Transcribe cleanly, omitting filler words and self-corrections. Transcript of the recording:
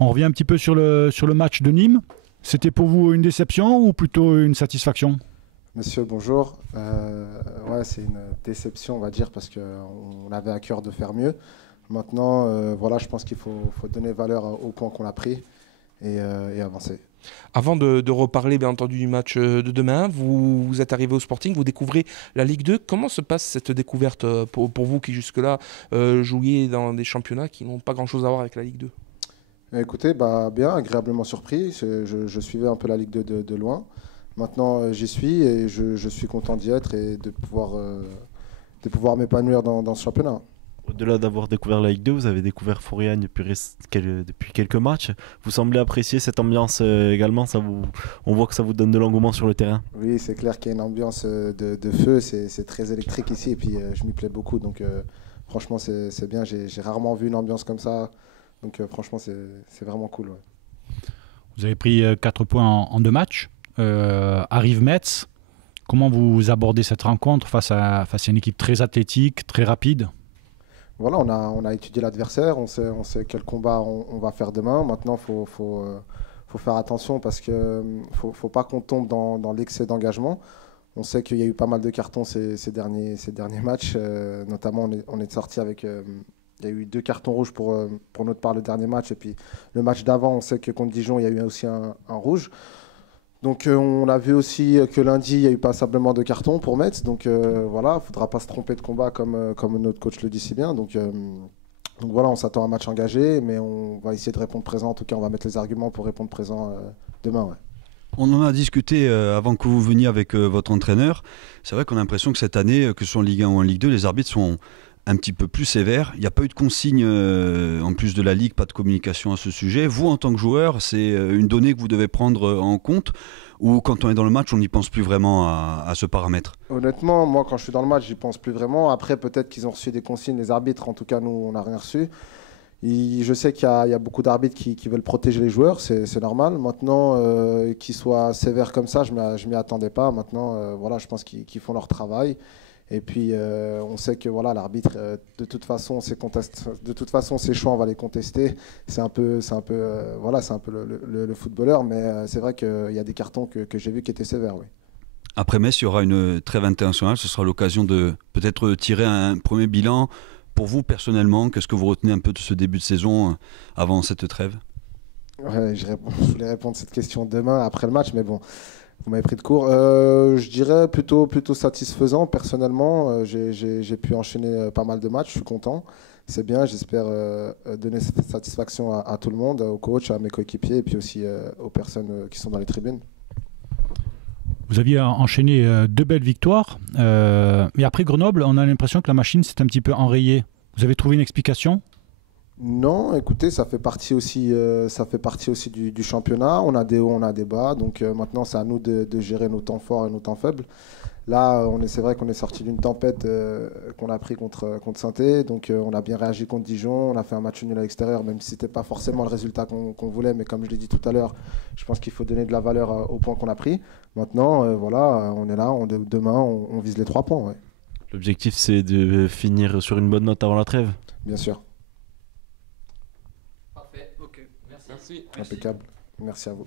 On revient un petit peu sur le match de Nîmes. C'était pour vous une déception ou plutôt une satisfaction? Monsieur, bonjour. Ouais, c'est une déception, on va dire, parce qu'on avait à cœur de faire mieux. Maintenant, voilà, je pense qu'il faut donner valeur au point qu'on a pris et avancer. Avant de reparler bien entendu du match de demain, vous êtes arrivé au Sporting, vous découvrez la Ligue 2. Comment se passe cette découverte pour vous qui jusque-là jouiez dans des championnats qui n'ont pas grand-chose à voir avec la Ligue 2? Écoutez, bah, bien, agréablement surpris. Je suivais un peu la Ligue 2 de loin. Maintenant, j'y suis et je suis content d'y être et de pouvoir m'épanouir dans ce championnat. Au-delà d'avoir découvert la Ligue 2, vous avez découvert Florian depuis quelques matchs. Vous semblez apprécier cette ambiance également. On voit que ça vous donne de l'engouement sur le terrain. Oui, c'est clair qu'il y a une ambiance de feu. C'est très électrique ici et puis je m'y plais beaucoup. Donc, franchement, c'est bien. J'ai rarement vu une ambiance comme ça. Donc, franchement, c'est vraiment cool. Ouais. Vous avez pris 4 points en 2 matchs. Arrive Metz. Comment vous abordez cette rencontre face à une équipe très athlétique, très rapide? Voilà, on a étudié l'adversaire, on sait quel combat on va faire demain. Maintenant, faut faire attention parce qu'il ne faut pas qu'on tombe dans l'excès d'engagement. On sait qu'il y a eu pas mal de cartons ces derniers matchs. Notamment, on est sorti avec... il y a eu 2 cartons rouges pour notre part le dernier match. Et puis le match d'avant, on sait que contre Dijon, il y a eu aussi un rouge. Donc on a vu aussi que lundi, il y a eu passablement de cartons pour Metz. Donc voilà, il ne faudra pas se tromper de combat comme notre coach le dit si bien. Donc voilà, on s'attend à un match engagé, mais on va essayer de répondre présent. En tout cas, on va mettre les arguments pour répondre présent demain. Ouais. On en a discuté avant que vous veniez avec votre entraîneur. C'est vrai qu'on a l'impression que cette année, que ce soit en Ligue 1 ou en Ligue 2, les arbitres sont un petit peu plus sévères. Il n'y a pas eu de consigne, en plus de la Ligue, pas de communication à ce sujet. Vous, en tant que joueur, c'est une donnée que vous devez prendre en compte, ou quand on est dans le match, on n'y pense plus vraiment à ce paramètre? Honnêtement, moi, quand je suis dans le match, j'y pense plus vraiment. Après, peut-être qu'ils ont reçu des consignes, les arbitres. En tout cas, nous, on n'a rien reçu. Je sais qu'il y a beaucoup d'arbitres qui veulent protéger les joueurs, c'est normal. Maintenant, qu'ils soient sévères comme ça, je ne m'y attendais pas. Maintenant, voilà, je pense qu'ils font leur travail. Et puis, on sait que voilà, l'arbitre, de toute façon, ses choix, on va les contester. C'est un peu le footballeur, mais c'est vrai qu'il y a des cartons que j'ai vus qui étaient sévères. Oui. Après Metz, il y aura une trêve internationale. Ce sera l'occasion de peut-être tirer un premier bilan. Pour vous, personnellement, qu'est-ce que vous retenez un peu de ce début de saison avant cette trêve? Ouais, je voulais répondre à cette question demain, après le match, mais bon, vous m'avez pris de court. Je dirais plutôt satisfaisant. Personnellement, j'ai pu enchaîner pas mal de matchs, je suis content. C'est bien, j'espère donner cette satisfaction à tout le monde, au coach, à mes coéquipiers et puis aussi aux personnes qui sont dans les tribunes. Vous aviez enchaîné 2 belles victoires. Mais après Grenoble, on a l'impression que la machine s'est un petit peu enrayée. Vous avez trouvé une explication? Non, écoutez, ça fait partie aussi du championnat. On a des hauts, on a des bas. Donc maintenant, c'est à nous de gérer nos temps forts et nos temps faibles. Là, c'est vrai qu'on est sorti d'une tempête qu'on a pris contre Saint-Étienne. Donc on a bien réagi contre Dijon. On a fait un match nul à l'extérieur, même si ce n'était pas forcément le résultat qu'on voulait. Mais comme je l'ai dit tout à l'heure, je pense qu'il faut donner de la valeur au point qu'on a pris. Maintenant, voilà, on est là. Demain, on vise les 3 points. Ouais. L'objectif, c'est de finir sur une bonne note avant la trêve. Bien sûr. Parfait, ok, merci. Impeccable. Merci à vous.